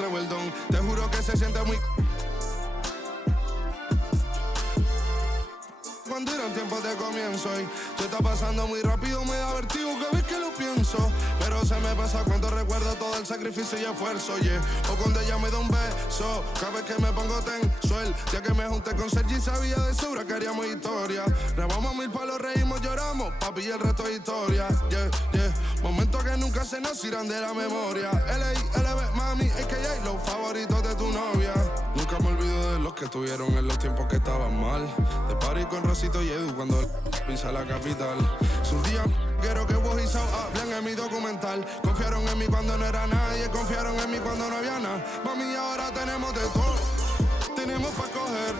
entrego el don. Te juro que se siente muy... Cuando eran tiempos de comienzo y tú está pasando muy rápido, me da vertigo cada vez que lo pienso. Pero se me pasa cuando recuerdo todo el sacrificio y esfuerzo, yeah. O cuando ella me da un beso, cada vez que me pongo tenso. El día que me junté con Sergi sabía de sobra que haríamos historia. Grabamos 1000 palos, reímos, lloramos, papi, y el resto es historia, yeah, yeah. Momentos que nunca se nos irán de la memoria. L.A., mami, a.k.a. los favoritos de tu novia. Nunca me olvido de los que estuvieron en los tiempos que estaban mal. De party con Rosito y Edu cuando pisa la capital. Sus días quiero que vos y Sao hablen en mi documental. Confiaron en mí cuando no era nadie, confiaron en mí cuando no había nada. Mami, ahora tenemos de todo, tenemos pa' coger.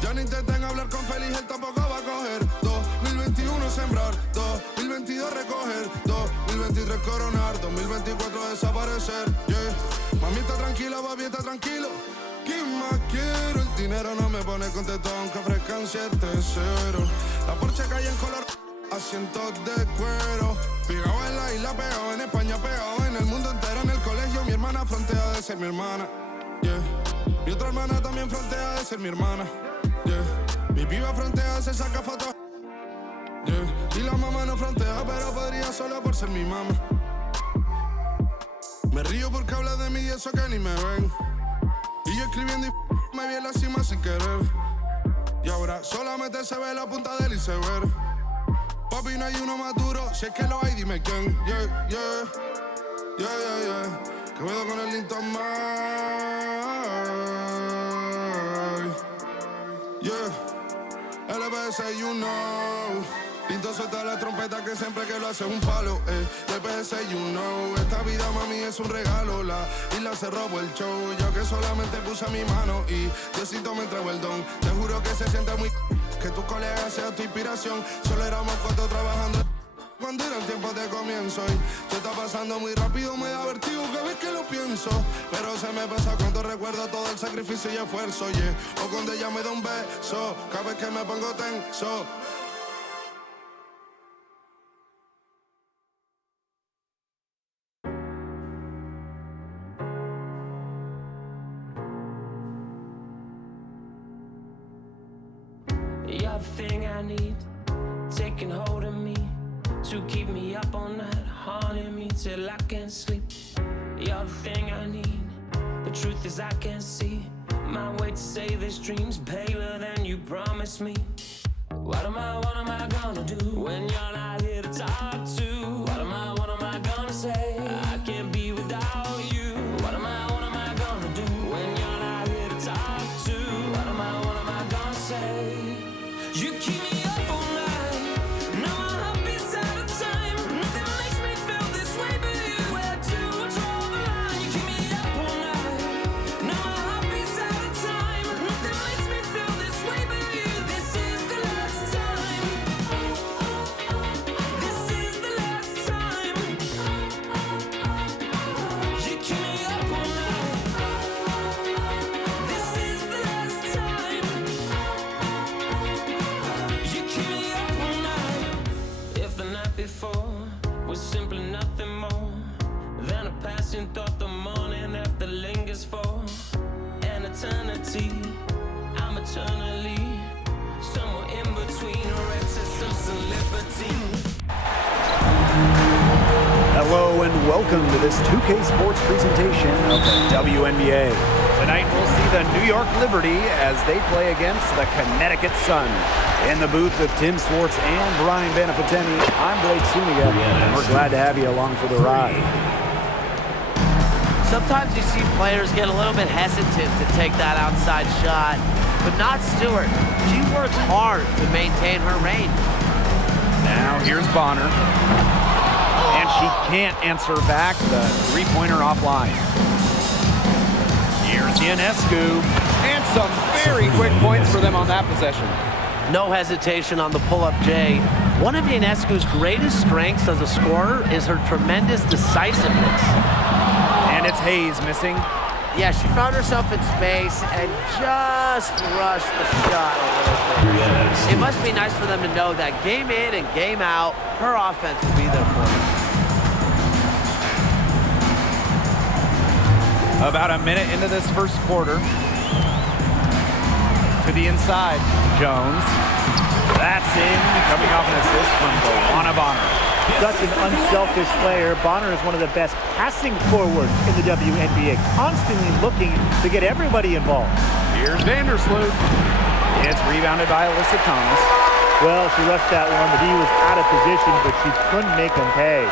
Ya no intenten hablar con Feliz, él tampoco va a coger. 2021 sembrar, 2022 recoger, 2023 coronar, 2024 desaparecer, yeah. Mami está tranquila, papi está tranquilo. ¿Qué más quiero? El dinero no me pone contento aunque ofrezcan 7-0. La Porsche cae en color, asientos de cuero. Pegado en la isla, pegado en España, pegado en el mundo entero. En el colegio mi hermana frontea de ser mi hermana, yeah. Mi otra hermana también frontea de ser mi hermana, yeah. Mi piba frontea, se saca fotos, yeah. Y la mamá no frontea, pero podría solo por ser mi mamá. Me río porque habla de mí y eso que ni me ven. Y yo escribiendo y me vi en la cima sin querer. Y ahora solamente se ve la punta del iceberg. Papi, no hay uno más duro, si es que lo hay, dime quién. Yeah, yeah, yeah, yeah, yeah. Que puedo con el Linton Mike. Yeah, LBS, you know. Linto suelta la trompeta que siempre que lo hace es un palo, LBS, you know. Esta vida, mami, es un regalo. La isla se robó el show. Yo que solamente puse mi mano y Diosito me entregó el don. Te juro que se siente muy... que tus colegas sean tu inspiración. Solo éramos 4 trabajando cuando eran tiempos de comienzo y te está pasando muy rápido, me da vertigo cada vez que lo pienso. Pero se me pasa cuando recuerdo todo el sacrificio y esfuerzo, yeah. O cuando ella me da un beso, cada vez que me pongo tenso. You're the thing I need, taking hold of me, to keep me up all night, haunting me till I can't sleep. You're the thing I need, the truth is I can't see my way to say this dream's paler than you promised me. What am I gonna do when you're not here to talk to? What am I gonna say? I can't be without you. What am I gonna do when you're not here to talk to? What am I gonna say? You keep me up all night, now my heart beats out of time. Nothing makes me feel this way but you. Where to draw the line? You keep me up all night, now my heart beats out of time. Nothing makes me feel this way but you. This is the last time. This is the last time. You keep me up all night. This is the last time. You keep me up all night. If the night before was simply nothing more than a passing thought, the morning after lingers for an eternity. I'm eternally somewhere in between, or excess and liberty. Hello and welcome to this 2K Sports presentation of the WNBA. Tonight we'll see the New York Liberty as they play against the Connecticut Sun. In the booth with Tim Swartz and Brian Benefitemi, I'm Blake Suniga, and we're glad to have you along for the ride. Sometimes you see players get a little bit hesitant to take that outside shot, but not Stewart. She works hard to maintain her range. Now here's Bonner, and she can't answer back the three-pointer offline. Here's Ionescu, and some very quick points for them on that possession. No hesitation on the pull-up J. One of Ionescu's greatest strengths as a scorer is her tremendous decisiveness. And it's Hayes missing. Yeah, she found herself in space and just rushed the shot a little bit. It must be nice for them to know that game in and game out, her offense will be there for them. About a minute into this first quarter. To the inside, Jones. That's in, coming off an assist from Bonner. Such an unselfish player. Bonner is one of the best passing forwards in the WNBA, constantly looking to get everybody involved. Here's Vandersloot. It's rebounded by Alyssa Thomas. Well, she rushed that one, but he was out of position, but she couldn't make him pay.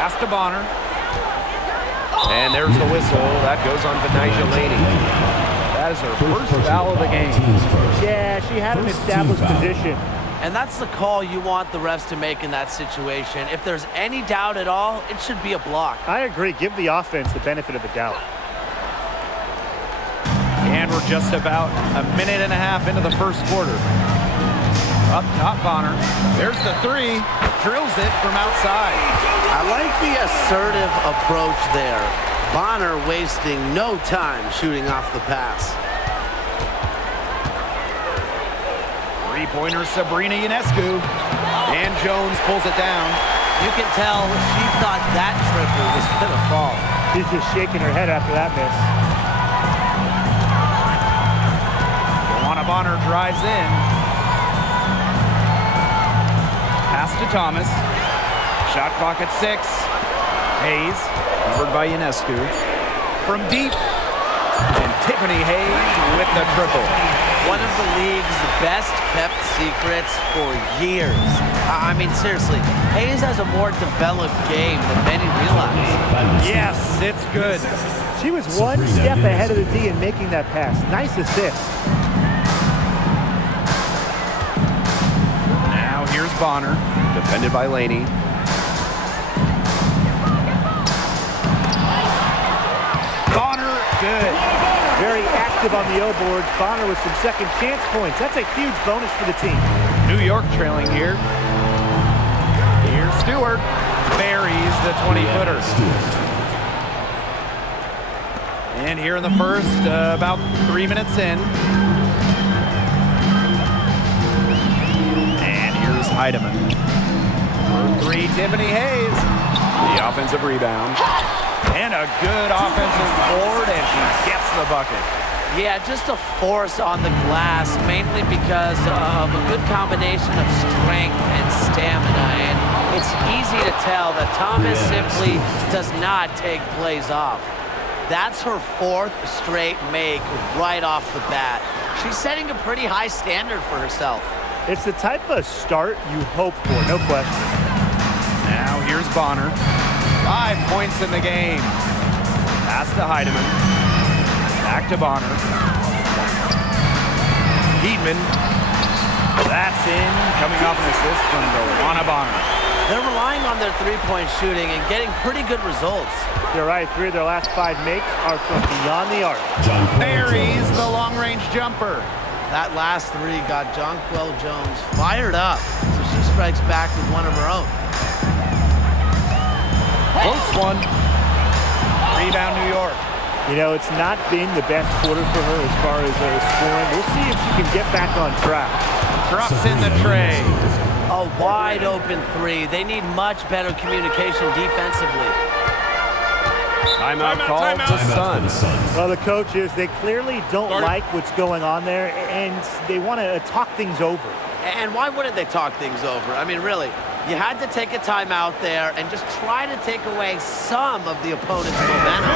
Pass to Bonner. And there's the whistle. That goes on Benijah Laney. That is her first foul of the game. Yeah, she had an established position. And that's the call you want the refs to make in that situation. If there's any doubt at all, it should be a block. I agree. Give the offense the benefit of the doubt. And we're just about a minute and a half into the first quarter. Up top, Bonner. There's the three. Drills it from outside. I like the assertive approach there. Bonner wasting no time shooting off the pass. Three-pointer Sabrina Ionescu. And Jones pulls it down. You can tell she thought that triple was going to fall. She's just shaking her head after that miss. Bonner drives in. Pass to Thomas. Shot clock at 6. Hayes, covered by Ionescu. From deep. And Tiffany Hayes with the triple. One of the league's best kept secrets for years. I mean, seriously, Hayes has a more developed game than many realize. Yes, it's good. She was one step ahead of the D in making that pass. Nice assist. Now here's Bonner, defended by Laney. Bonner, good. Very active on the O-boards. Bonner with some second chance points. That's a huge bonus for the team. New York trailing here. Here's Stewart. Buries the 20-footer. And here in the first, about 3 minutes in. And here's Heidemann. For 3, Tiffany Hayes. The offensive rebound. And a good offensive board, and she gets the bucket. Yeah, just a force on the glass, mainly because of a good combination of strength and stamina. And it's easy to tell that Thomas simply does not take plays off. That's her 4th straight make right off the bat. She's setting a pretty high standard for herself. It's the type of start you hope for, no question. Now here's Bonner. 5 points in the game. Pass to Heidemann. Back to Bonner. Heedman. That's in. Coming off an assist from Bonner. They're relying on their three-point shooting and getting pretty good results. You're right. 3 of their last 5 makes are from beyond the arc. Buries the long-range jumper. That last 3 got Jonquel Jones fired up, so she strikes back with one of her own. Floats one. Rebound, New York. You know, it's not been the best quarter for her as far as scoring. We'll see if she can get back on track. Drops in the tray. A wide open 3. They need much better communication defensively. Timeout called to Sun. Well, the coaches, they clearly don't like what's going on there, and they want to talk things over. And why wouldn't they talk things over? I mean, really, you had to take a timeout there and just try to take away some of the opponent's momentum.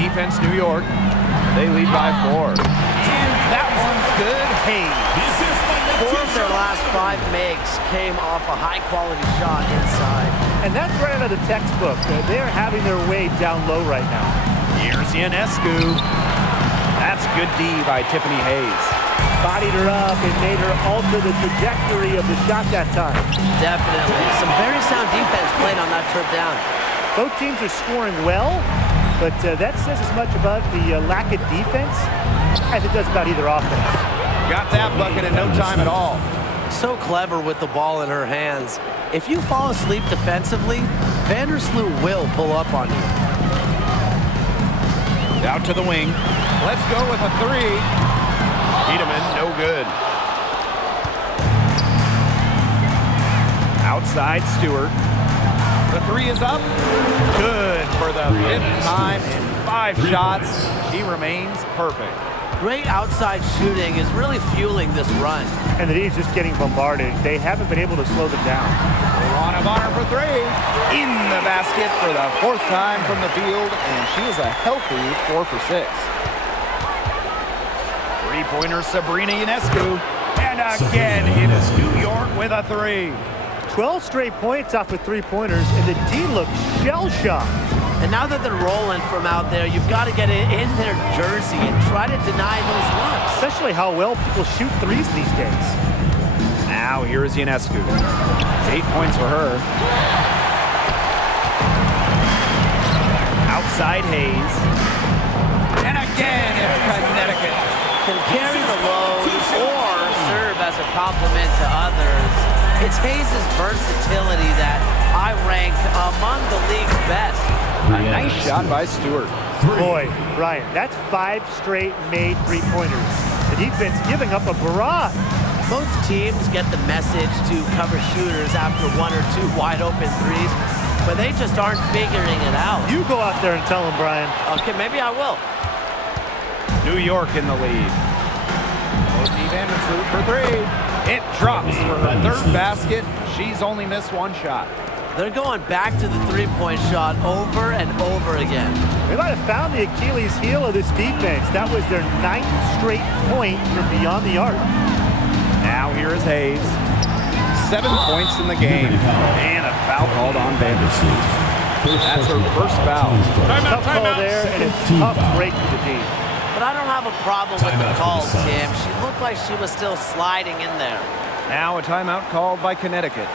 defense, New York. They lead by 4. And that one's good. Hayes. 4 of their last 5 makes came off a high-quality shot inside. And that's right out of the textbook. They're having their way down low right now. Here's Ionescu. That's good D by Tiffany Hayes. Bodied her up and made her alter the trajectory of the shot that time. Definitely. Some very sound defense played on that trip down. Both teams are scoring well, but that says as much about the lack of defense as it does about either offense. Got that bucket in no time at all. So clever with the ball in her hands. If you fall asleep defensively, Vandersloot will pull up on you. Out to the wing. Let's go with a 3. Tiedemann, no good. Outside Stewart. The 3 is up. Good for the 5th time in 5 shots. He remains perfect. Great outside shooting is really fueling this run. And the D's just getting bombarded. They haven't been able to slow them down. Line of honor for 3. In the basket for the 4th time from the field, and she is a healthy 4 for 6. Three-pointer Sabrina Ionescu. And again, it's New York with a 3. 12 straight points off of 3-pointers, and the D looks shell-shocked. And now that they're rolling from out there, you've got to get it in their jersey and try to deny those looks. Especially how well people shoot threes these days. Now here is Ionescu. 8 points for her. Outside Hayes. And again, it's Connecticut. Can carry the load or serve as a compliment to others. It's Hayes' versatility that I rank among the league's best. A nice shot by Stewart. Boy, Brian, that's 5 straight made 3-pointers. The defense giving up a barrage. Most teams get the message to cover shooters after 1 or 2 wide open threes, but they just aren't figuring it out. You go out there and tell them, Brian. Okay, maybe I will. New York in the lead. O.T. Vandersloot for 3. It drops for her 3rd basket. She's only missed 1 shot. They're going back to the 3-point shot over and over again. They might have found the Achilles heel of this defense. That was their 9th straight point from beyond the arc. Now here is Hayes. 7 points in the game. And a foul called on Vandersloot. That's her 1st foul. Tough call there, and a tough break for the D. But I don't have a problem with the call, Tim. She looked like she was still sliding in there. Now a timeout called by Connecticut.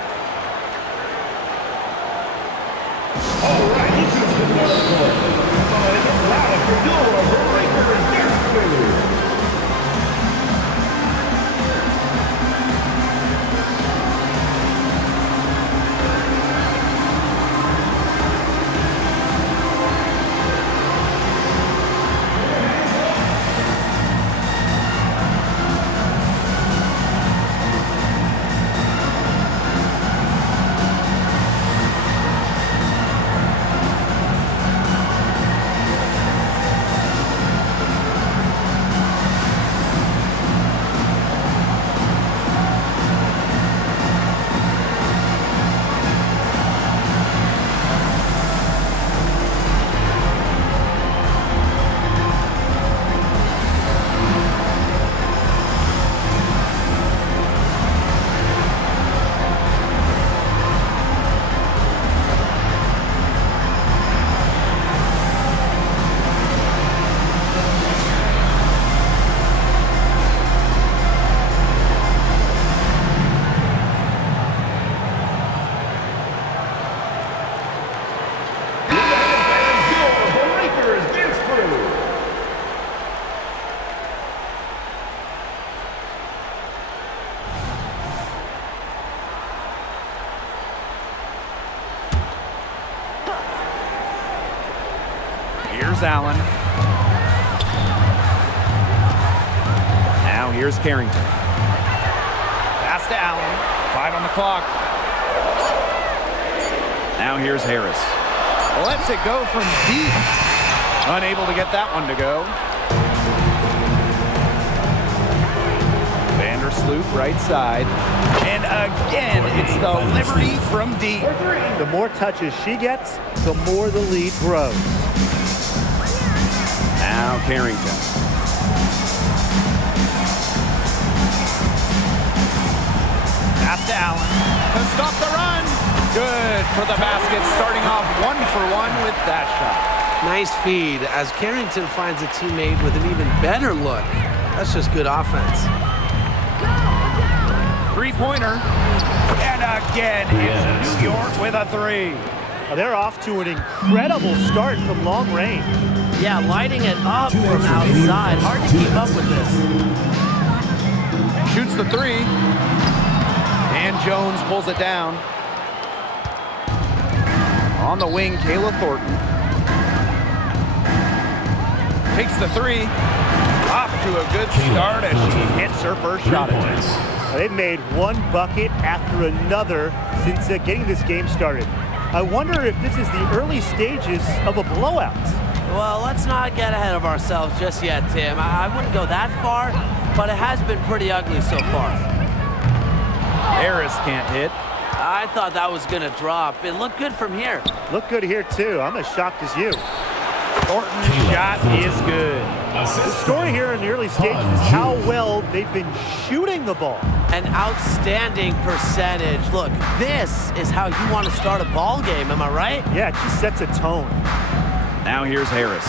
Here's Allen. Now here's Carrington. Pass to Allen. 5 on the clock. Now here's Harris. Lets it go from deep. Unable to get that one to go. Vandersloot right side. And again, it's the Liberty from deep. The more touches she gets, the more the lead grows. Now Carrington. Pass to Allen to stop the run. Good for the basket, starting off 1 for 1 with that shot. Nice feed as Carrington finds a teammate with an even better look. That's just good offense. Three-pointer. And again, it's New York with a three. They're off to an incredible start from long range. Yeah, lighting it up from outside. Hard to keep up with this. Shoots the three. And Jones pulls it down. On the wing, Kayla Thornton. Takes the three. Off to a good start as she hits her first shot attempt. They've made one bucket after another since getting this game started. I wonder if this is the early stages of a blowout. Well, let's not get ahead of ourselves just yet, Tim. I wouldn't go that far, but it has been pretty ugly so far. Harris can't hit. I thought that was going to drop. It looked good from here. Look good here, too. I'm as shocked as you. Thornton's shot is good. The story here in the early stages is how well they've been shooting the ball. An outstanding percentage. Look, this is how you want to start a ball game, am I right? Yeah, it just sets a tone. Now here's Harris.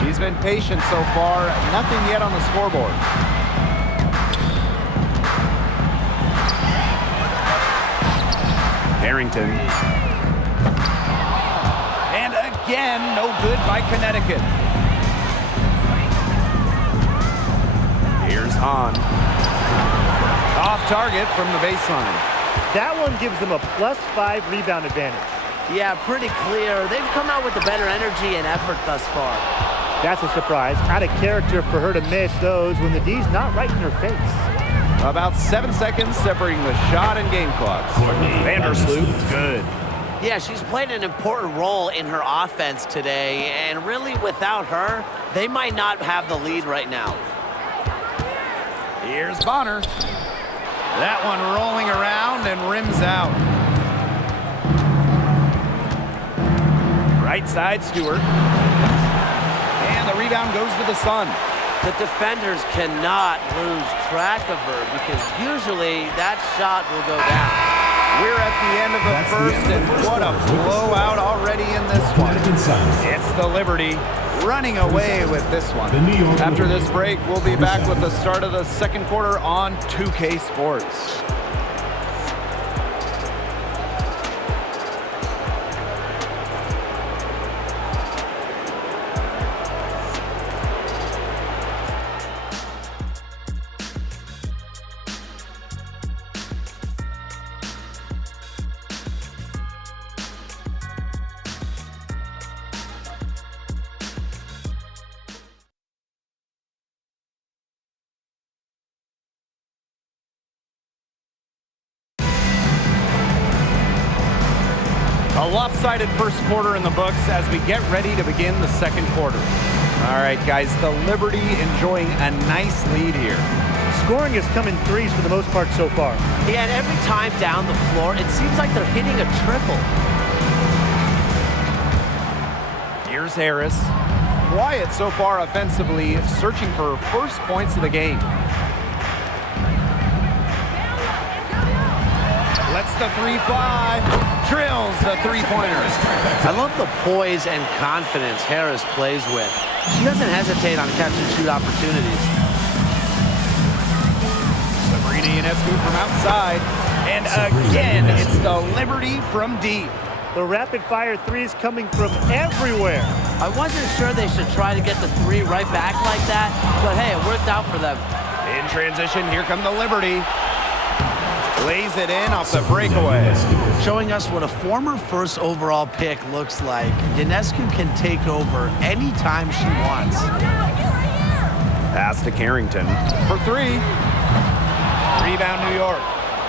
She's been patient so far. Nothing yet on the scoreboard. Harrington. And again, no good by Connecticut. Here's Hahn. Off target from the baseline. That one gives them a +5 rebound advantage. Yeah, pretty clear. They've come out with the better energy and effort thus far. That's a surprise. Out of character for her to miss those when the D's not right in her face. About 7 seconds separating the shot and game clocks. Vandersloot, good. Yeah, she's played an important role in her offense today, and really without her, they might not have the lead right now. Here's Bonner. That one rolling around and rims out. Right side, Stewart. And the rebound goes to the Sun. The defenders cannot lose track of her because usually that shot will go down. We're at the end of the first, and what a blowout already in this one. It's the Liberty running away with this one. After this break, we'll be back with the start of the second quarter on 2K Sports. A lopsided first quarter in the books as we get ready to begin the second quarter. All right, guys, the Liberty enjoying a nice lead here. Scoring has come in threes for the most part so far. Yeah, and every time down the floor, it seems like they're hitting a triple. Here's Harris. Quiet so far offensively, searching for first points of the game. Lets the three fly. Drills the three-pointers. I love the poise and confidence Harris plays with. She doesn't hesitate on catch-and-shoot opportunities. Sabrina Ionescu from outside. And again, it's the Liberty from deep. The rapid-fire threes coming from everywhere. I wasn't sure they should try to get the three right back like that, but hey, it worked out for them. In transition, here come the Liberty. Lays it in off the breakaway. Showing us what a former first overall pick looks like. Ionescu can take over anytime she wants. Pass to Carrington for three. Rebound, New York.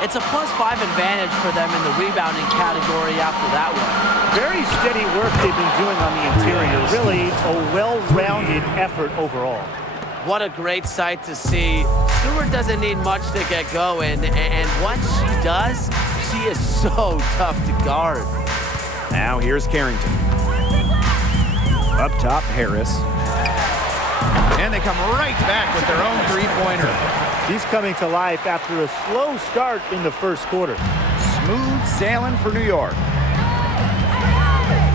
It's a +5 advantage for them in the rebounding category after that one. Very steady work they've been doing on the interior. Really a well-rounded effort overall. What a great sight to see. Stewart doesn't need much to get going, and once she does, she is so tough to guard. Now here's Carrington. Up top, Harris. And they come right back with their own three-pointer. She's coming to life after a slow start in the first quarter. Smooth sailing for New York.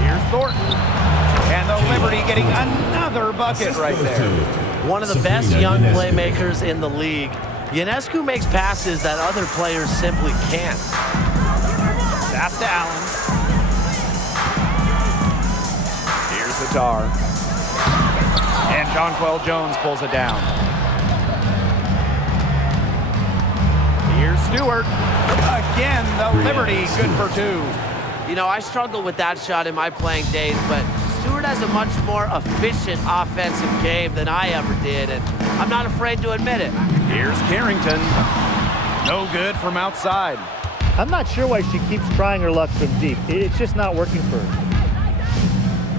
Here's Thornton. And the Liberty getting another bucket right there. One of the best young playmakers in the league. Ionescu makes passes that other players simply can't. Pass to Allen. Here's Zatar. And Jonquel Jones pulls it down. Here's Stewart. Again, the Liberty good for two. You know, I struggled with that shot in my playing days, but Stewart has a much more efficient offensive game than I ever did, and I'm not afraid to admit it. Here's Carrington. No good from outside. I'm not sure why she keeps trying her luck from deep. It's just not working for her.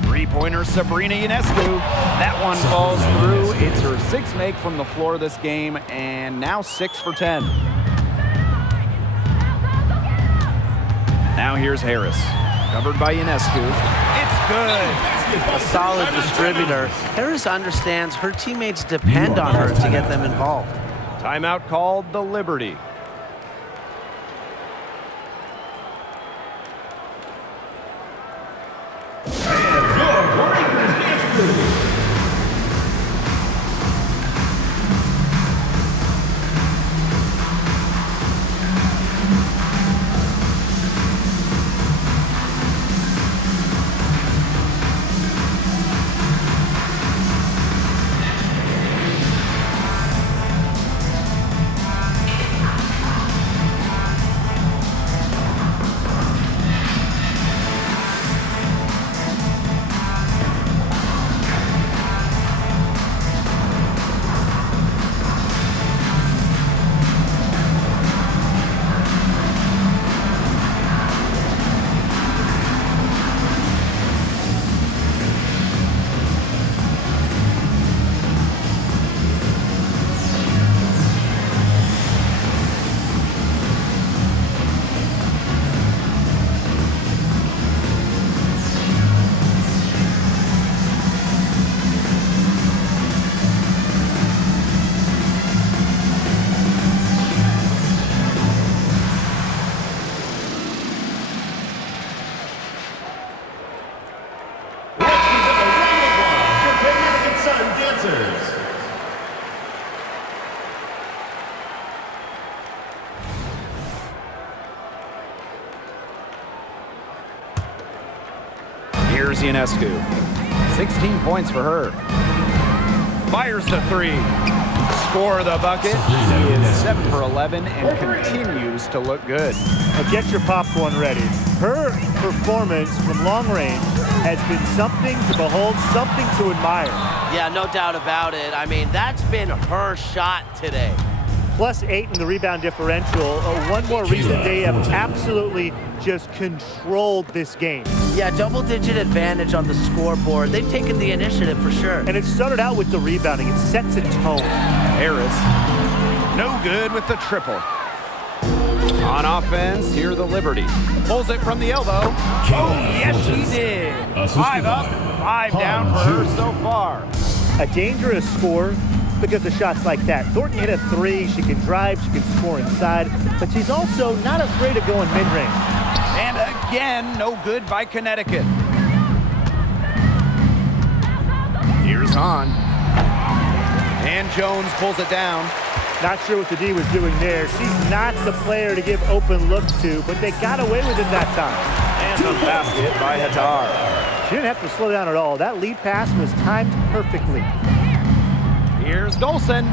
Three-pointer Sabrina Ionescu. That one falls through. It's her sixth make from the floor this game, and now 6 for 10. Now here's Harris. Covered by Ionescu. It's good. A solid distributor. Harris understands her teammates depend on her to get them involved. Timeout called the Liberty. Here's Ionescu. 16 points for her. Fires the three. Score the bucket. She is 7 for 11 and continues to look good. Now get your popcorn ready. Her performance from long range has been something to behold, something to admire. Yeah, no doubt about it. I mean, that's been her shot today. +8 in the rebound differential. One more reason they have absolutely just controlled this game. Yeah, double-digit advantage on the scoreboard. They've taken the initiative for sure. And it started out with the rebounding. It sets a tone. Harris, no good with the triple. On offense, here the Liberty. Pulls it from the elbow. Oh, yes, she did. 5 up, 5 down for her so far. A dangerous score because of shots like that. Thornton hit a three. She can drive, she can score inside, but she's also not afraid of going mid-range. And again, no good by Connecticut. Here's Hahn. And Jones pulls it down. Not sure what the D was doing there. She's not the player to give open looks to, but they got away with it that time. And the basket by Hatar. She didn't have to slow down at all. That lead pass was timed perfectly. Here's Dolson.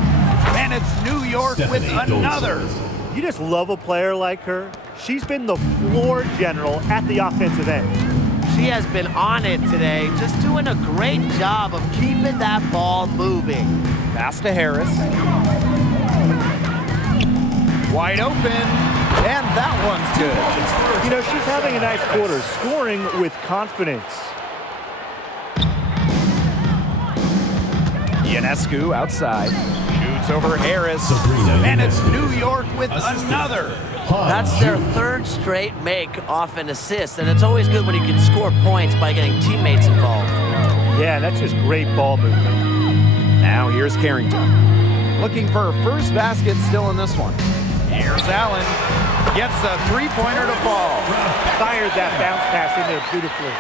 And it's New York with another. You just love a player like her. She's been the floor general at the offensive end. She has been on it today, just doing a great job of keeping that ball moving. Pass to Harris. Wide open, and that one's good. You know, she's having a nice quarter, scoring with confidence. Ionescu outside, shoots over Harris, and it's New York with another. That's their third straight make off an assist, and it's always good when you can score points by getting teammates involved. Yeah, that's just great ball movement. Now Now here's Carrington. Looking for her first basket still in this one. Here's Allen. Gets a three-pointer to fall. Fired that bounce pass in there beautifully.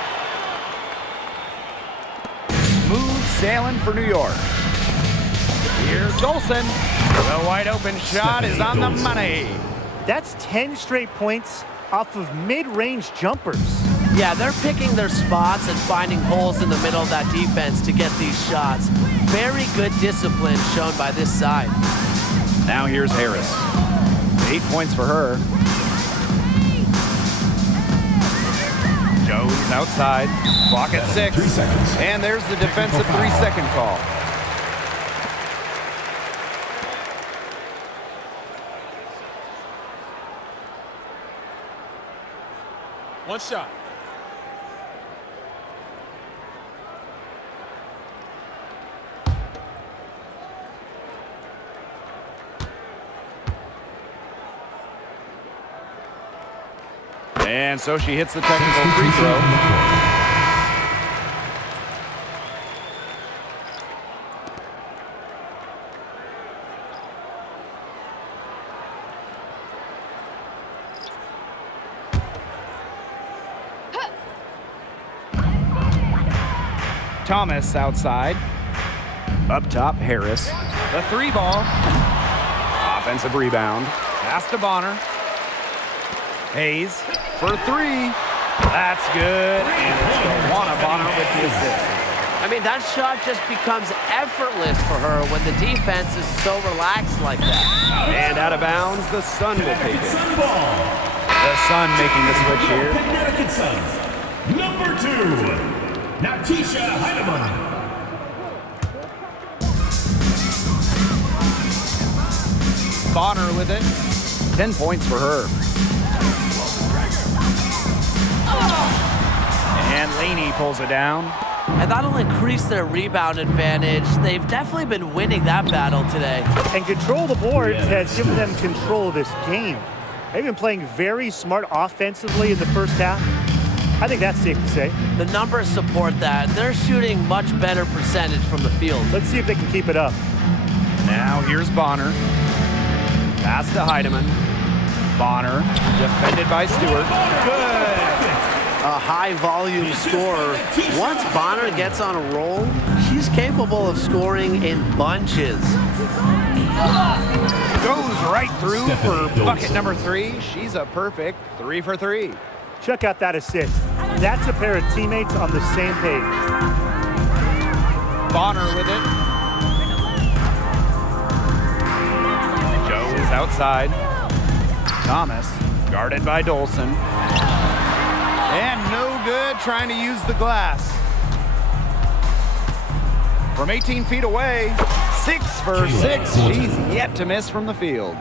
Smooth sailing for New York. Here's Dolson. The wide open shot is on the money. That's 10 straight points off of mid-range jumpers. Yeah, they're picking their spots and finding holes in the middle of that defense to get these shots. Very good discipline shown by this side. Now here's Harris. 8 points for her. Jones outside. Clock at 6. 3 seconds. And there's the defensive 3-second call. One shot. And so she hits the technical free throw. Thomas outside. Up top, Harris. The 3-ball. Offensive rebound. Pass to Bonner. Hayes for 3. That's good. And it's Tawana Bonner with the assist. I mean, that shot just becomes effortless for her when the defense is so relaxed like that. And out of bounds, the Sun will take it. Sun ball. The Sun making the switch here. Connecticut Sun. Number 2. Natisha Heinemann. Bonner with it. 10 points for her. And Laney pulls it down. And that'll increase their rebound advantage. They've definitely been winning that battle today. And control the boards has given them control of this game. They've been playing very smart offensively in the first half. I think that's safe to say. The numbers support that. They're shooting much better percentage from the field. Let's see if they can keep it up. Now here's Bonner. Pass to Heidemann. Bonner defended by Stewart. Good. A high-volume scorer. Once Bonner gets on a roll, she's capable of scoring in bunches. Goes right through for bucket number 3. She's a perfect 3 for 3. Check out that assist. That's a pair of teammates on the same page. Bonner with it. Jones outside. Thomas guarded by Dolson. And no good trying to use the glass. From 18 feet away, 6 for 6. She's yet to miss from the field.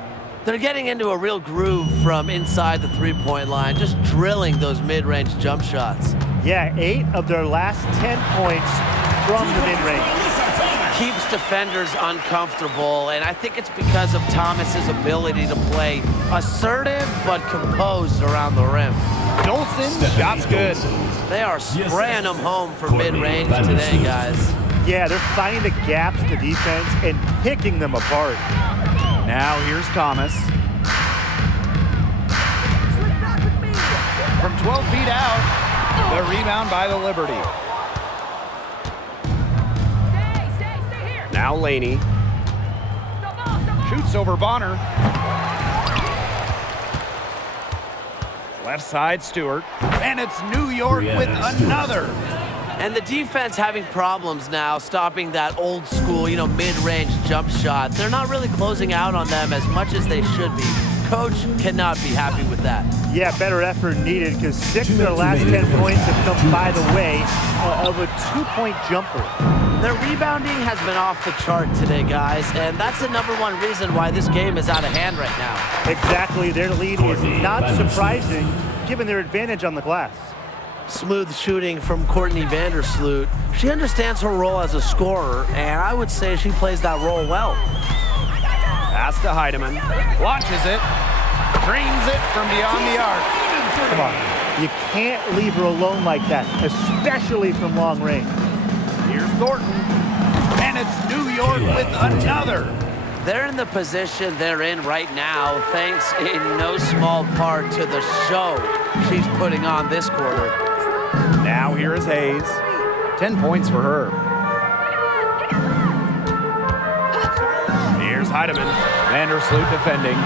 They're getting into a real groove from inside the three-point line, just drilling those mid-range jump shots. Yeah, 8 of their last 10 points from the mid-range. Keeps defenders uncomfortable, and I think it's because of Thomas's ability to play assertive but composed around the rim. Dolson, shot's good. They are spraying them home for mid-range today, guys. Yeah, they're finding the gaps in the defense and picking them apart. Now here's Thomas. From 12 feet out, the rebound by the Liberty. Now Laney. Shoots over Bonner. Left side, Stewart. And it's New York with another. And the defense having problems now stopping that old school, mid-range jump shot. They're not really closing out on them as much as they should be. Coach cannot be happy with that. Yeah, better effort needed because 6 of their last 10 points have come by the way of a 2-point jumper. Their rebounding has been off the chart today, guys, and that's the #1 reason why this game is out of hand right now. Exactly, their lead is not surprising given their advantage on the glass. Smooth shooting from Courtney Vandersloot. She understands her role as a scorer, and I would say she plays that role well. Pass to Heidemann. Launches it. Drains it from beyond the arc. Come on. You can't leave her alone like that, especially from long range. Here's Thornton. And it's New York with another. They're in the position they're in right now, thanks in no small part to the show she's putting on this quarter. Now here is Hayes. 10 points for her. Here's Heidemann. Vandersloot defending.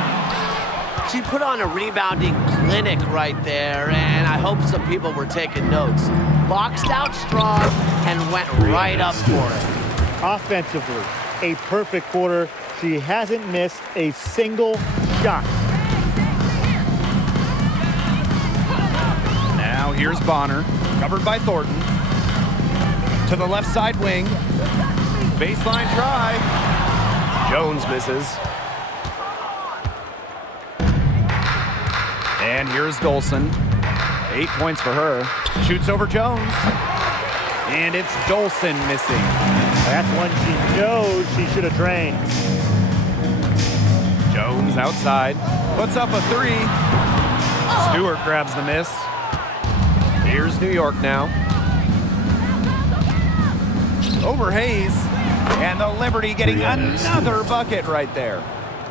She put on a rebounding clinic right there, and I hope some people were taking notes. Boxed out strong and went right up for it. Offensively, a perfect quarter. She hasn't missed a single shot. Now here's Bonner, covered by Thornton. To the left side wing. Baseline try. Jones misses. And here's Dolson. 8 points for her. Shoots over Jones. And it's Dolson missing. That's one she knows she should have drained. Jones outside. Puts up a three. Stewart grabs the miss. Here's New York now. Over Hayes. And the Liberty getting another bucket right there.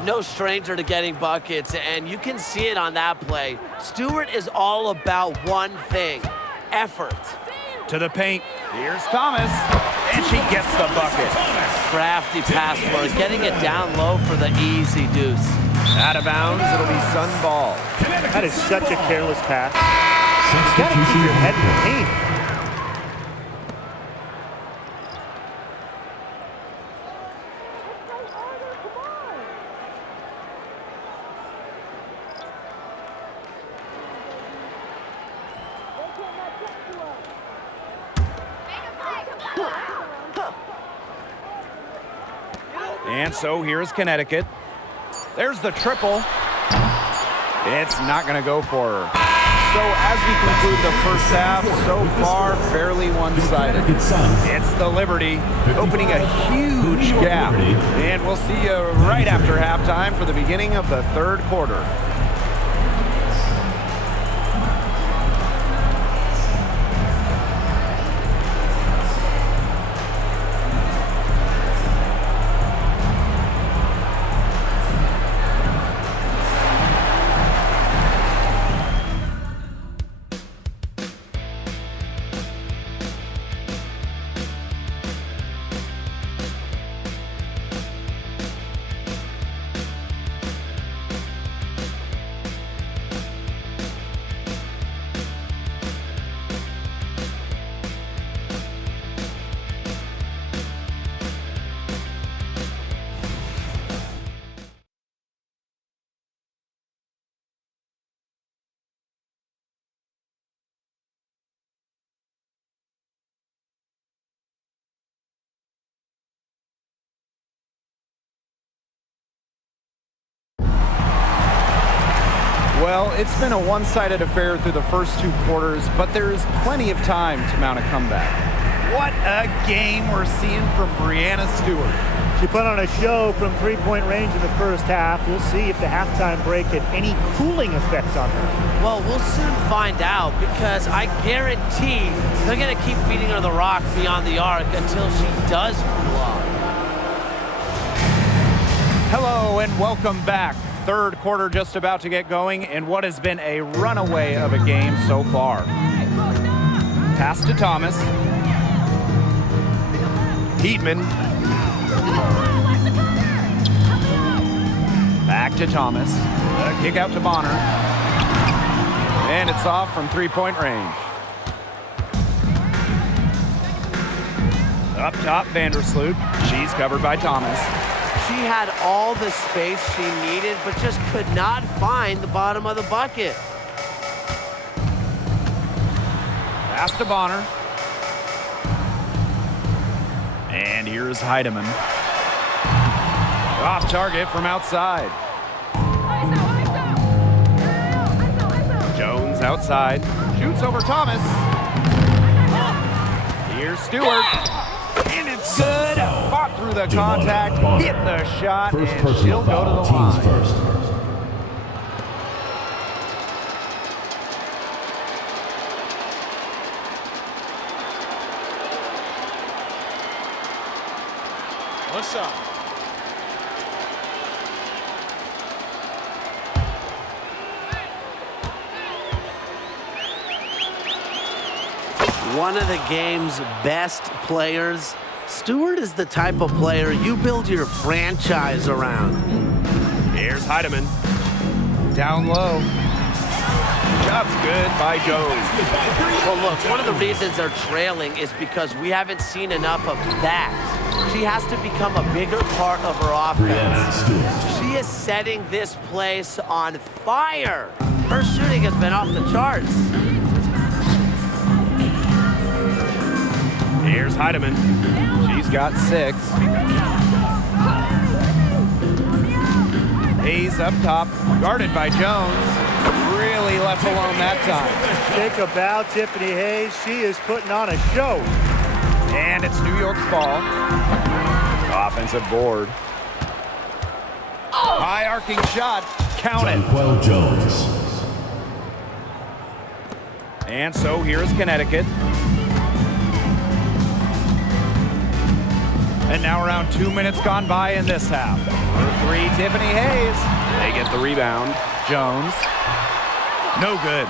No stranger to getting buckets, and you can see it on that play. Stewart is all about one thing, effort. To the paint. Here's Thomas. And she gets the bucket. Crafty pass work, getting it down low for the easy deuce. Out of bounds, it'll be Sun ball. That is such a careless pass. You gotta keep your head in the paint. And so here's Connecticut. There's the triple. It's not going to go for her. So as we conclude the first half, so far fairly one-sided. It's the Liberty opening a huge gap. And we'll see you right after halftime for the beginning of the third quarter. Well, it's been a one-sided affair through the first two quarters, but there is plenty of time to mount a comeback. What a game we're seeing from Breanna Stewart. She put on a show from three-point range in the first half. We'll see if the halftime break had any cooling effects on her. Well, we'll soon find out, because I guarantee they're going to keep feeding her the rock beyond the arc until she does cool off. Hello and welcome back. Third quarter just about to get going in what has been a runaway of a game so far. Pass to Thomas. Heatman. Back to Thomas. A kick out to Bonner. And it's off from three-point range. Up top, Vandersloot. She's covered by Thomas. She had all the space she needed, but just could not find the bottom of the bucket. Pass to Bonner. And here's Heidemann. Off target from outside. Jones outside. Shoots over Thomas. Here's Stewart. And it's good. Fought through the contact, hit the shot, and she'll go to the line. One shot. One of the game's best players. Stewart is the type of player you build your franchise around. Here's Heidemann. Down low. Shot's good by Jones. Well, look, one of the reasons they're trailing is because we haven't seen enough of that. She has to become a bigger part of her offense. She is setting this place on fire. Her shooting has been off the charts. Here's Heidemann. She's got 6. Hayes up top, guarded by Jones. Really left alone that time. Take a bow, Tiffany Hayes. She is putting on a show. And it's New York's ball. Offensive board. High arcing shot. Count it. Jonquel Jones. And so here's Connecticut. And now around 2 minutes gone by in this half. For 3, Tiffany Hayes. They get the rebound. Jones. No good.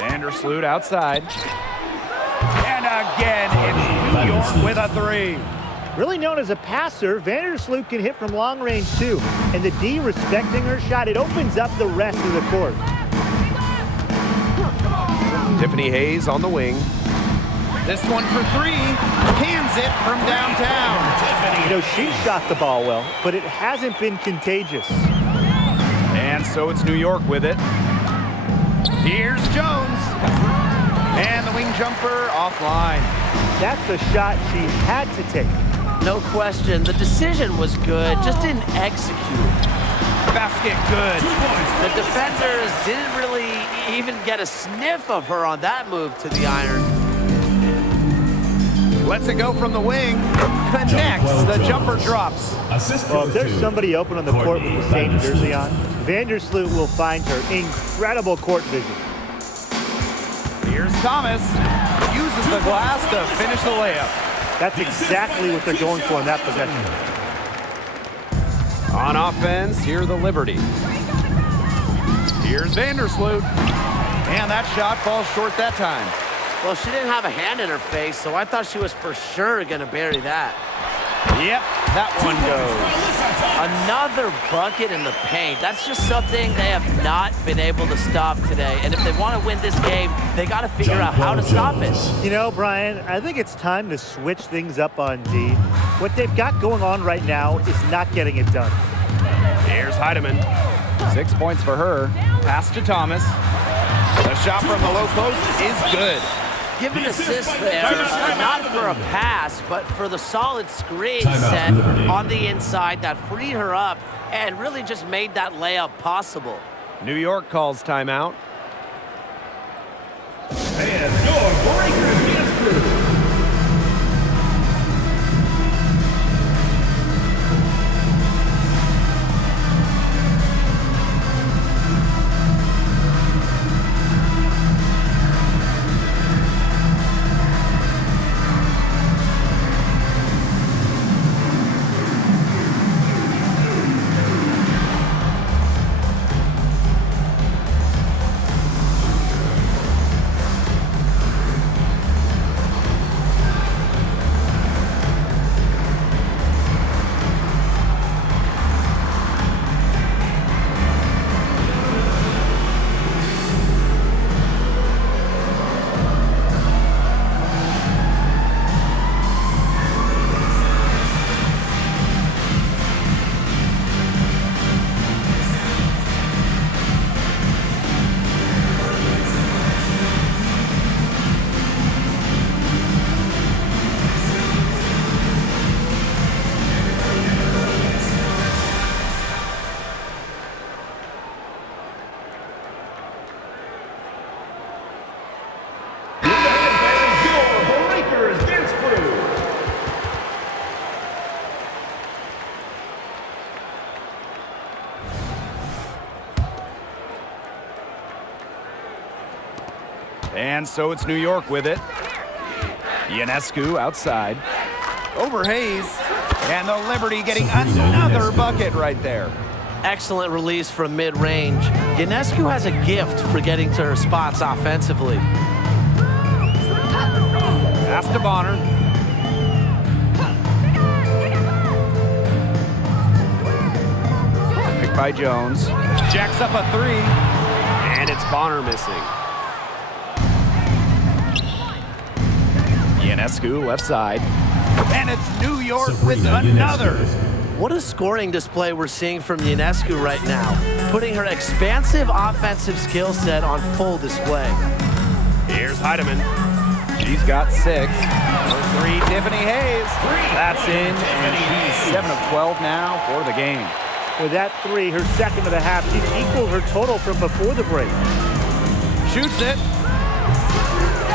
Vandersloot outside. And again, it's New York with a 3. Really known as a passer, Vandersloot can hit from long range too. And the D respecting her shot, it opens up the rest of the court. Tiffany Hayes on the wing. This one for 3. Cans it from downtown. You know, she shot the ball well, but it hasn't been contagious. And so it's New York with it. Here's Jones. And the wing jumper offline. That's a shot she had to take. No question, the decision was good, just didn't execute. Basket good. The defenders didn't really even get a sniff of her on that move to the iron. Lets it go from the wing. Connects. The jumper drops. Well, if there's somebody open on the court with the same jersey on, Vandersloot will find her. Incredible court vision. Here's Thomas. Uses the glass to finish the layup. That's exactly what they're going for in that possession. On offense, here the Liberty. Here's Vandersloot. And that shot falls short that time. Well, she didn't have a hand in her face, so I thought she was for sure going to bury that. Yep, that one goes. Another bucket in the paint. That's just something they have not been able to stop today. And if they want to win this game, they got to figure out how to stop it. You know, Brian, I think it's time to switch things up on D. What they've got going on right now is not getting it done. Here's Heidemann. 6 points for her. Pass to Thomas. The shot from the low post is good. Give an assist there, not for a pass, but for the solid screen set on the inside that freed her up and really just made that layup possible. New York calls timeout. And your Breakers dance crew. And so it's New York with it. Ionescu outside. Over Hayes. And the Liberty getting another bucket right there. Excellent release from mid-range. Ionescu has a gift for getting to her spots offensively. Pass to Bonner. Picked by Jones. Jacks up a three. And it's Bonner missing. Ionescu left side. And it's New York with another. What a scoring display we're seeing from Ionescu right now, putting her expansive offensive skill set on full display. Here's Heidemann. She's got 6. For 3, Tiffany Hayes. That's in, and she's 7 of 12 now for the game. With that 3, her second of the half, she's equaled her total from before the break. Shoots it.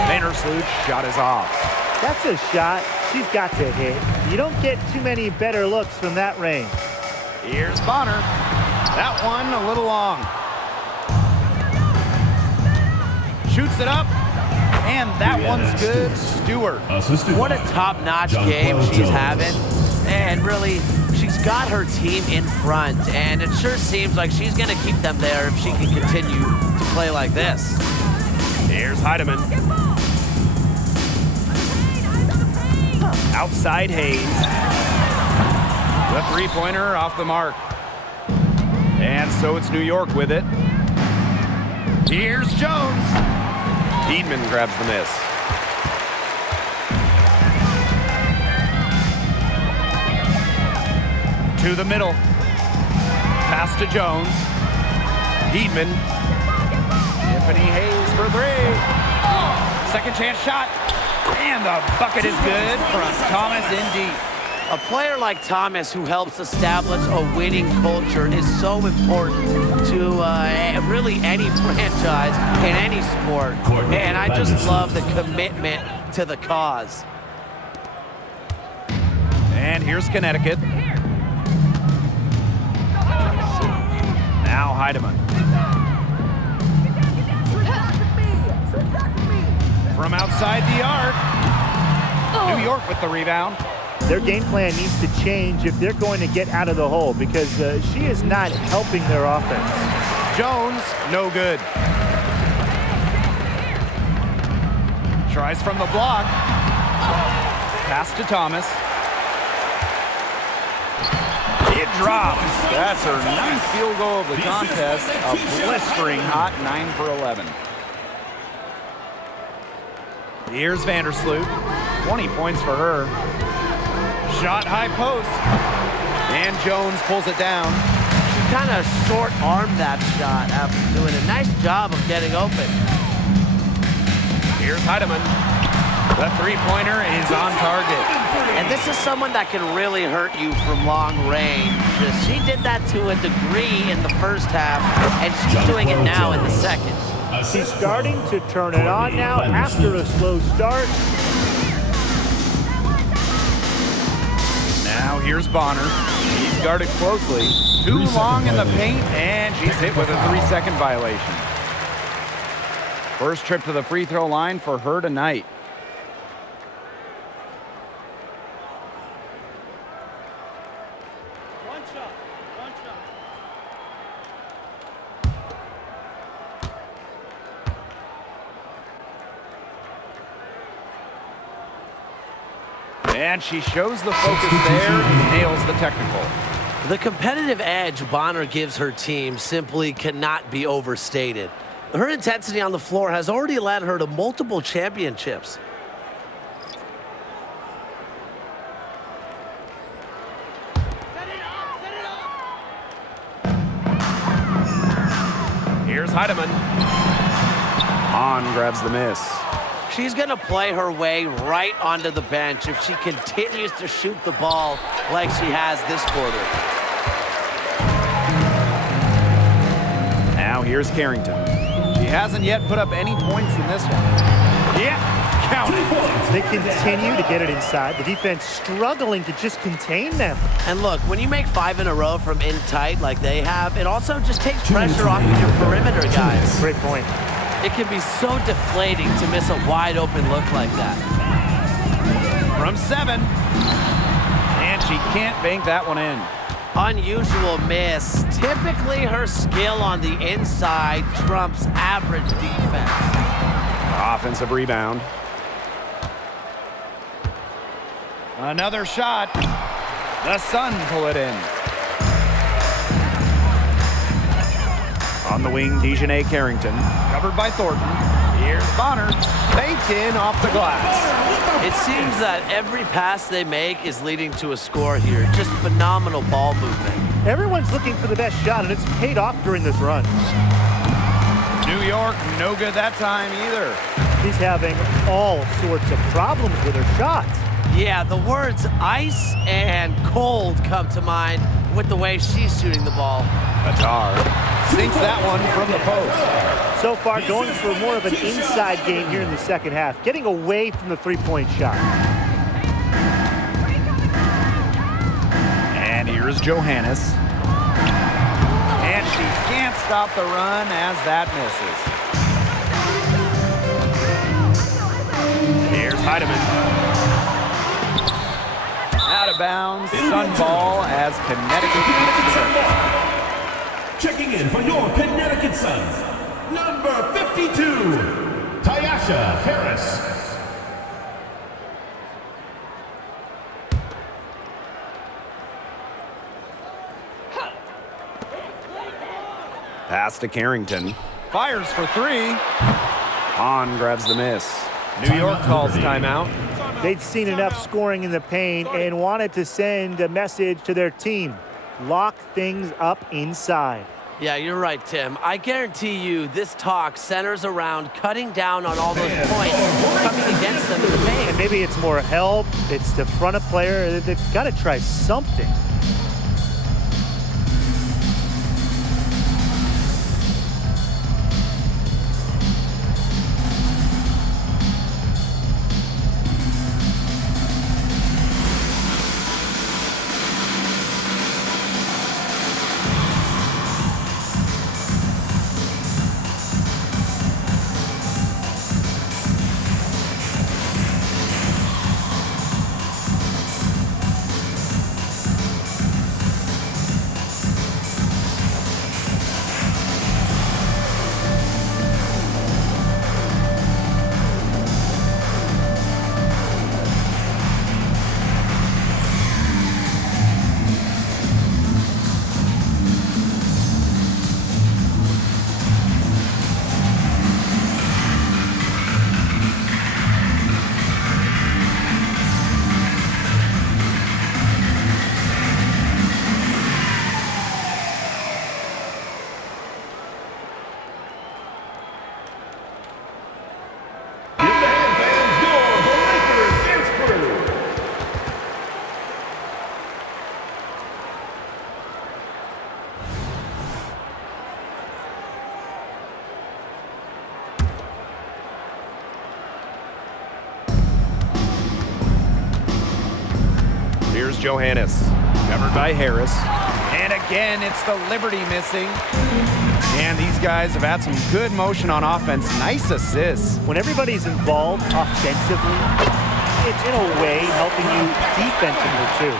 Vandersloot's shot is off. That's a shot she's got to hit. You don't get too many better looks from that range. Here's Bonner. That one a little long. Shoots it up. And that one's good. Stewart. What a top-notch game she's having. And really, she's got her team in front. And it sure seems like she's going to keep them there if she can continue to play like this. Here's Heidemann. Outside Hayes. The three-pointer off the mark. And so it's New York with it. Here's Jones. Hiedman grabs the miss. To the middle. Pass to Jones. Hiedman. Tiffany Hayes for 3. Second chance shot. And the bucket is good from Thomas in deep. A player like Thomas who helps establish a winning culture is so important to really any franchise in any sport. And I just love the commitment to the cause. And here's Connecticut. Now Heidemann. From outside the arc. New York with the rebound. Their game plan needs to change if they're going to get out of the hole because she is not helping their offense. Jones, no good. Tries from the block. Pass to Thomas. It drops. That's her 9th field goal of the contest. A blistering hot 9 for 11. Here's Vandersloot. 20 points for her. Shot high post. And Jones pulls it down. She kind of short-armed that shot after doing a nice job of getting open. Here's Heidemann. The three-pointer is on target. And this is someone that can really hurt you from long range. She did that to a degree in the first half, and she's doing it now in the second. She's starting to turn it on now after a slow start. Now here's Bonner. She's guarded closely. Too long in the paint, and she's hit with a 3-second violation. First trip to the free throw line for her tonight. And she shows the focus there, nails the technical. The competitive edge Bonner gives her team simply cannot be overstated. Her intensity on the floor has already led her to multiple championships. Here's Heidemann. Hahn grabs the miss. She's going to play her way right onto the bench if she continues to shoot the ball like she has this quarter. Now here's Carrington. She hasn't yet put up any points in this one. Yeah, count it. They continue to get it inside. The defense struggling to just contain them. And look, when you make 5 in a row from in tight like they have, it also just takes pressure off of your perimeter guys. Great point. It can be so deflating to miss a wide open look like that. from 7. And she can't bank that one in. Unusual miss. Typically, her skill on the inside trumps average defense. Offensive rebound. Another shot. The Sun pull it in. On the wing, Dejanay Carrington. Covered by Thornton. Here's Bonner. Banked in off the glass. It seems that every pass they make is leading to a score here. Just phenomenal ball movement. Everyone's looking for the best shot, and it's paid off during this run. New York, no good that time either. She's having all sorts of problems with her shots. Yeah, the words ice and cold come to mind with the way she's shooting the ball. Qatar sinks that one from the post. So far, going for more of an inside game here in the second half, getting away from the three-point shot. And here's Johannes. And she can't stop the run as that misses. Here's Heidemann. Out of bounds, Sun ball as Connecticut. Checking in for your Connecticut Suns, number 52, Tyasha Harris. Pass to Carrington. Fires for 3. Hahn grabs the miss. New York calls timeout. They'd seen enough scoring in the paint and wanted to send a message to their team. Lock things up inside. Yeah, you're right, Tim. I guarantee you this talk centers around cutting down on all those points coming against them in the paint. And maybe it's more help. It's the front of player. They've got to try something. Here's Johannes, covered by Harris. And again, it's the Liberty missing. And these guys have had some good motion on offense. Nice assists. When everybody's involved offensively, it's in a way helping you defensively too.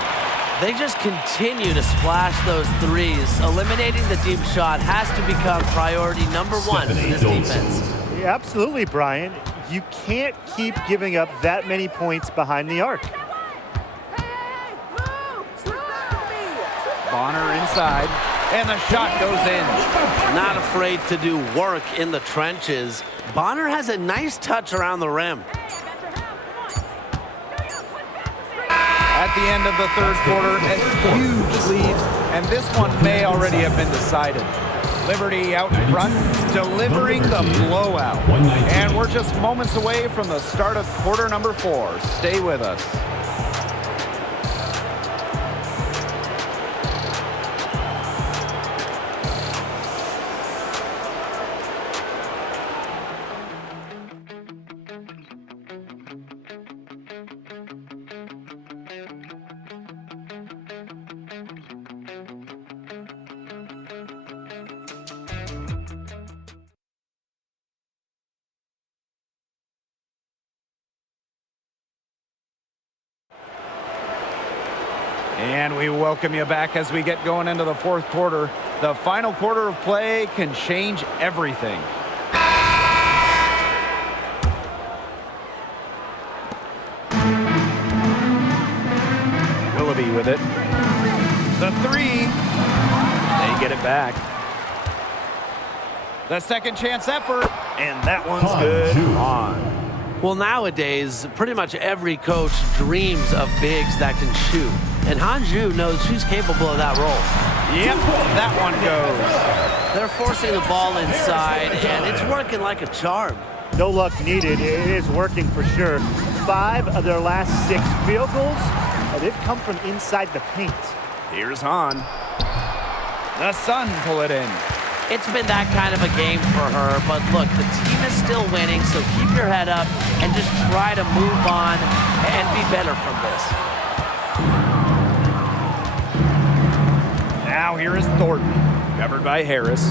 They just continue to splash those threes. Eliminating the deep shot has to become priority number 1 for this defense. Yeah, absolutely, Brian. You can't keep giving up that many points behind the arc. Bonner inside, and the shot goes in. Not afraid to do work in the trenches. Bonner has a nice touch around the rim. At the end of the third quarter, a huge lead, and this one may already have been decided. Liberty out in front, delivering the blowout. And we're just moments away from the start of quarter number 4. Stay with us. And we welcome you back as we get going into the fourth quarter. The final quarter of play can change everything. Willoughby with it. The three. They get it back. The second chance effort. And that one's good on. Well, nowadays, pretty much every coach dreams of bigs that can shoot. And Hanju knows she's capable of that role. Yep, that one goes. They're forcing the ball inside, and it's working like a charm. No luck needed. It is working for sure. 5 of their last 6 field goals, they've come from inside the paint. Here's Hahn. The Sun pull it in. It's been that kind of a game for her, but look, the team is still winning, so keep your head up and just try to move on and be better from this. Now here is Thornton, covered by Harris.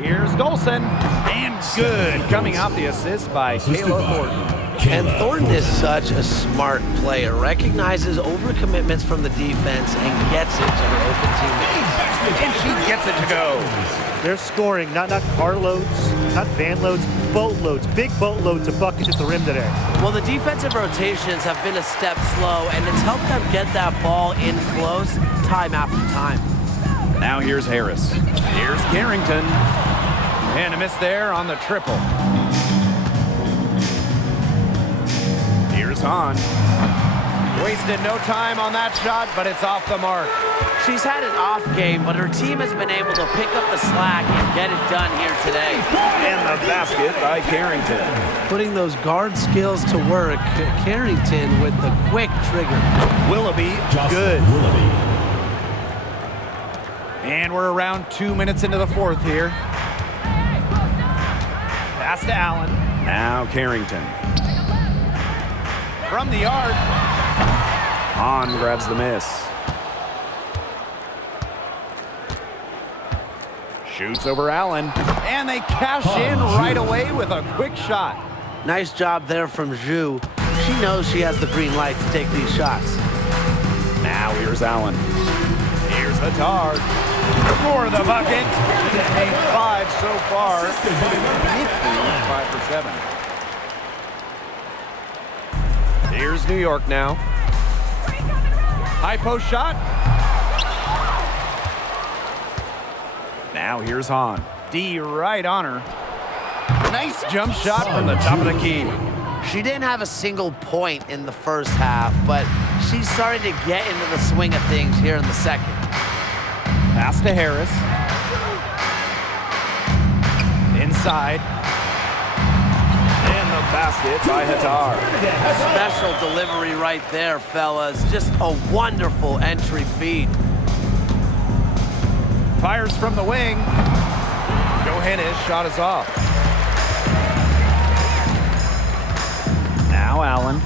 Here's Golson, and good, coming off the assist by Kayla Thornton. And Thornton is such a smart player, recognizes overcommitments from the defense and gets it to her open teammates. And she gets it to go. They're scoring, not carloads, not van loads, boatloads, big boatloads of buckets at the rim today. Well, the defensive rotations have been a step slow, and it's helped them get that ball in close time after time. Now here's Harris. Here's Carrington. And a miss there on the triple. Here's Hahn. Wasted no time on that shot, but it's off the mark. She's had an off game, but her team has been able to pick up the slack and get it done here today. And the basket by Carrington. Putting those guard skills to work, Carrington with the quick trigger. Willoughby, good. And we're around 2 minutes into the fourth here. Pass to Allen. Now Carrington. From the arc. Hahn grabs the miss. Shoots over Allen. And they cash in right away with a quick shot. Nice job there from Zhu. She knows she has the green light to take these shots. Now here's Allen. Here's Hatard. For the bucket. He's made 5 so far. 5 for 7. Here's New York now. High post shot. Now here's Hahn. D right on her. Nice jump shot from the top of the key. She didn't have a single point in the first half, but she's starting to get into the swing of things here in the second. Pass to Harris. Inside. And the basket by Hatard. Special delivery right there, fellas. Just a wonderful entry feed. Fires from the wing. Johannes shot is off. Now Allen.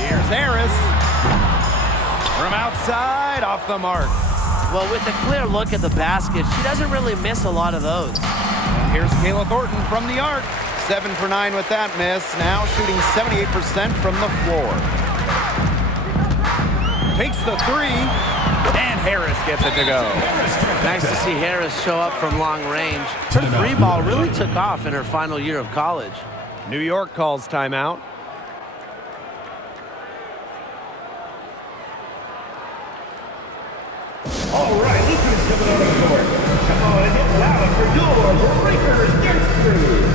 Here's Harris. From outside, off the mark. Well, with a clear look at the basket, she doesn't really miss a lot of those. And here's Kayla Thornton from the arc. 7 for 9 with that miss. Now shooting 78% from the floor. Takes the 3, and Harris gets it to go. Nice to see Harris show up from long range. Her 3-ball really took off in her final year of college. New York calls timeout. All right, look who's coming on the court. Come on and get loud for your Breakers Dance Crew.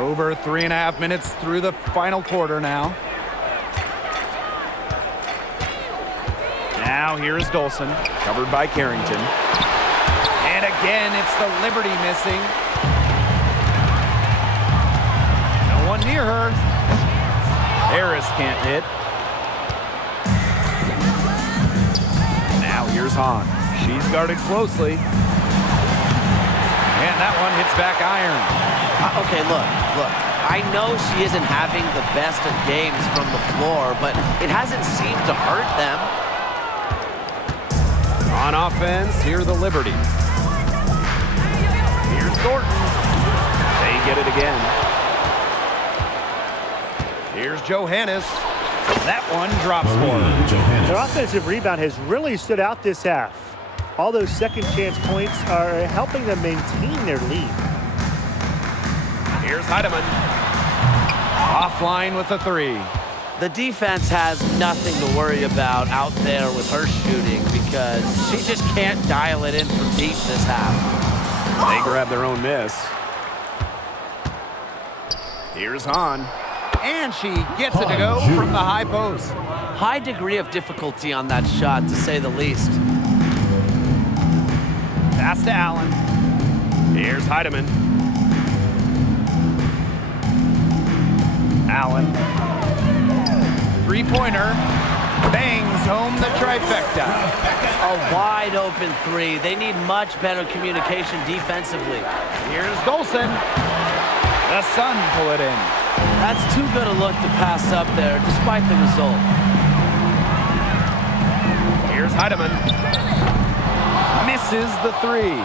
Over 3.5 minutes through the final quarter now. Now here's Dolson, covered by Carrington. And again, it's the Liberty missing. No one near her. Harris can't hit. Now here's Hahn. She's guarded closely. And that one hits back iron. Okay, look. I know she isn't having the best of games from the floor, but it hasn't seemed to hurt them. On offense, here's the Liberty. Here's Thornton. They get it again. Here's Johannes. That one drops for her. Their offensive rebound has really stood out this half. All those second chance points are helping them maintain their lead. Here's Heidemann. Offline with a three. The defense has nothing to worry about out there with her shooting because she just can't dial it in from deep this half. They grab their own miss. Here's Hahn. And she gets it to go from the high post. High degree of difficulty on that shot, to say the least. Pass to Allen. Here's Heidemann. Allen. Three-pointer. Bangs home the trifecta. A wide open three. They need much better communication defensively. Here's Dolson. The Sun pull it in. That's too good a look to pass up there, despite the result. Here's Heidemann. Misses the three.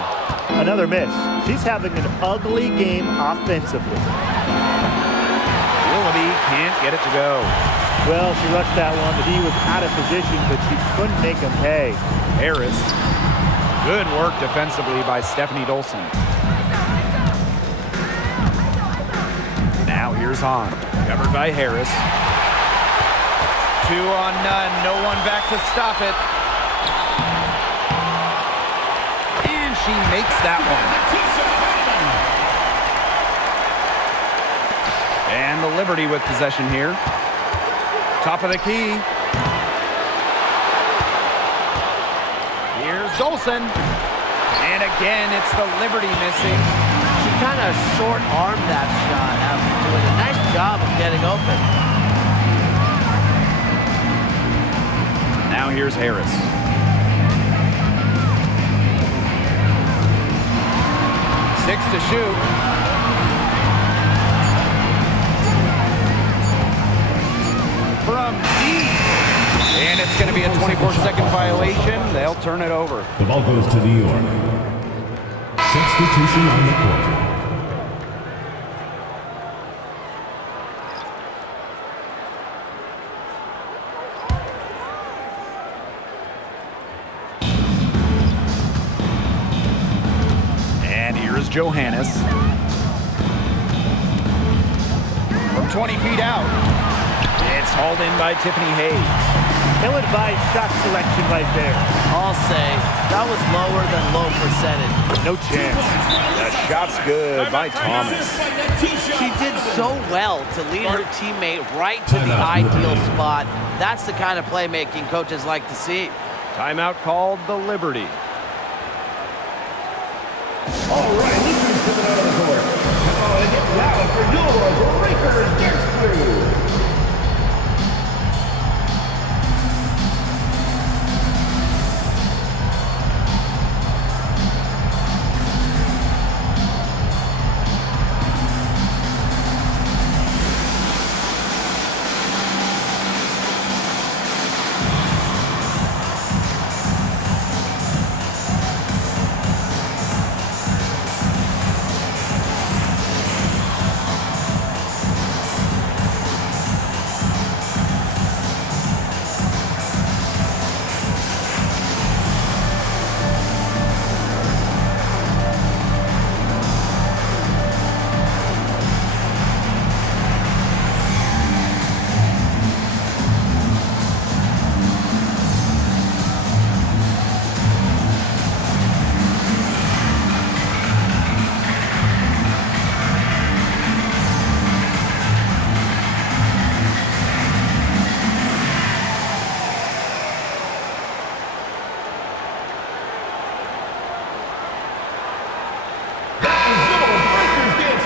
Another miss. She's having an ugly game offensively. Willoughby can't get it to go. Well, she rushed that one. The D was out of position, but she couldn't make him pay. Harris. Good work defensively by Stephanie Dolson. Now here's Hahn. Covered by Harris. 2 on none. No one back to stop it. And she makes that one. And the Liberty with possession here. Top of the key. Here's Dolson. And again, it's the Liberty missing. She kind of short-armed that shot after doing a nice job of getting open. Now here's Harris. Six to shoot. From deep. And it's going to be a 24-second violation. They'll turn it over. The ball goes to New York. Substitution on the court. And here's Johannes. From 20 feet out. It's hauled in by Tiffany Hayes. Ill-advised shot selection right there. I'll say that was lower than low percentage. No chance. That shot's good by Thomas. She did so well to lead her teammate right to the ideal spot. That's the kind of playmaking coaches like to see. Timeout called the Liberty. All right, Liberty's coming out of the court. Come on and get loud for your Breakers next through.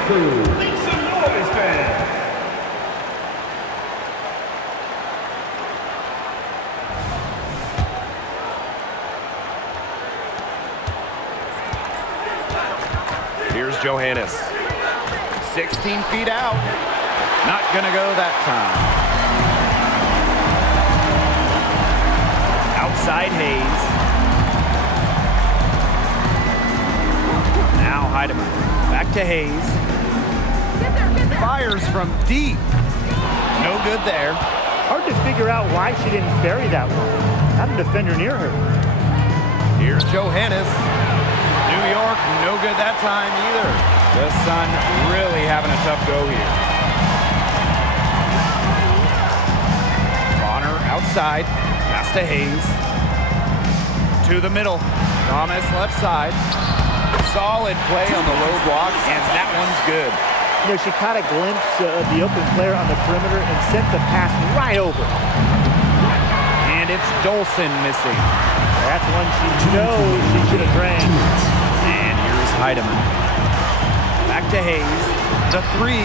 Ionescu. Make some noise, fans. Here's Johannes. 16 feet out. Not gonna go that time. Outside Hayes. Now Heidemann. Back to Hayes. Fires from deep. No good there. Hard to figure out why she didn't bury that one. Not a defender near her. Here's Johannes. New York, no good that time either. The Sun really having a tough go here. Bonner outside. Pass to Hayes. To the middle. Thomas left side. Solid play on the low block, and that one's good. You know, she caught a glimpse of the open player on the perimeter and sent the pass right over. And it's Dolson missing. That's one she knows she should have drained. And here's Heidemann. Back to Hayes. The three.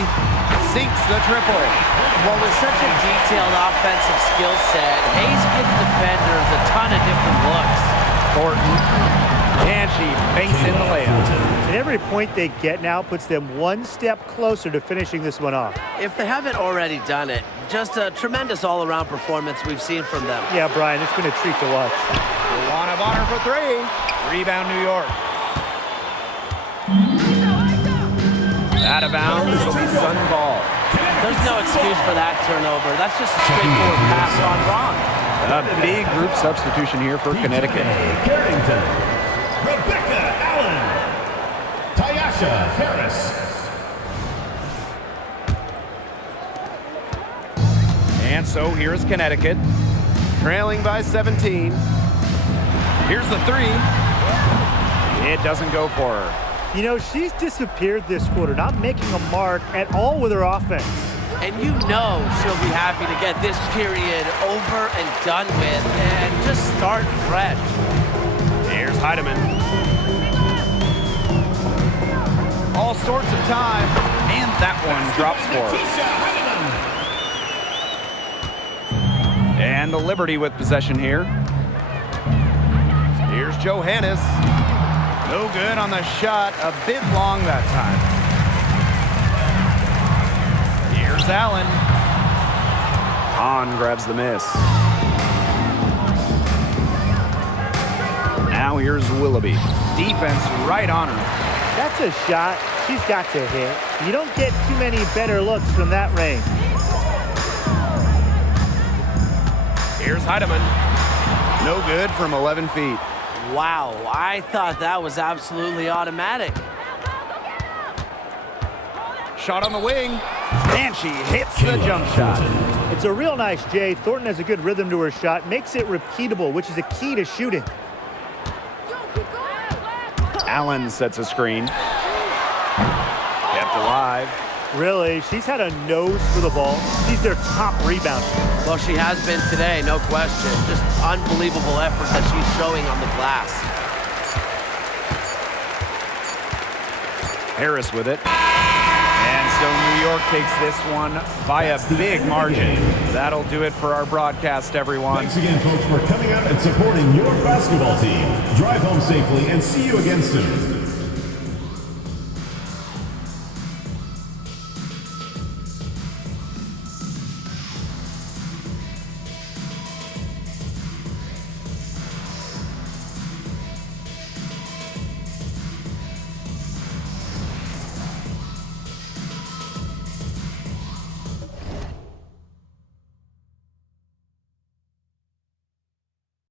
Sinks the triple. Well, with such a detailed offensive skill set, Hayes gives defenders a ton of different looks. Thornton. And she banks in the layup. And every point they get now puts them one step closer to finishing this one off. If they haven't already done it, just a tremendous all-around performance we've seen from them. Yeah, Brian, it's been a treat to watch. Luana Bonner for three. Rebound New York. Out of bounds. It'll be Sun ball. There's no excuse for that turnover. That's just a straightforward pass on wrong. A big group substitution here for Connecticut. Carrington. Rebecca Allen. Tyasha Harris. And so here's Connecticut, trailing by 17. Here's the three. It doesn't go for her. You know, she's disappeared this quarter, not making a mark at all with her offense. And you know she'll be happy to get this period over and done with and just start fresh. Here's Heidemann. All sorts of time, and that one drops for her. And the Liberty with possession here. Here's Johannes. No good on the shot, a bit long that time. Here's Allen. Hahn grabs the miss. Now here's Willoughby. Defense right on her. That's a shot she's got to hit. You don't get too many better looks from that range. Here's Heidemann. No good from 11 feet. Wow, I thought that was absolutely automatic. Shot on the wing, and she hits the jump shot. It's a real nice J. Thornton has a good rhythm to her shot, makes it repeatable, which is a key to shooting. Allen sets a screen. Kept alive. Really, she's had a nose for the ball. She's their top rebounder. Well, she has been today, no question. Just unbelievable effort that she's showing on the glass. Harris with it. And so New York takes this one by a big margin. That'll do it for our broadcast, everyone. Thanks again, folks, for coming out and supporting your basketball team. Drive home safely and see you again soon.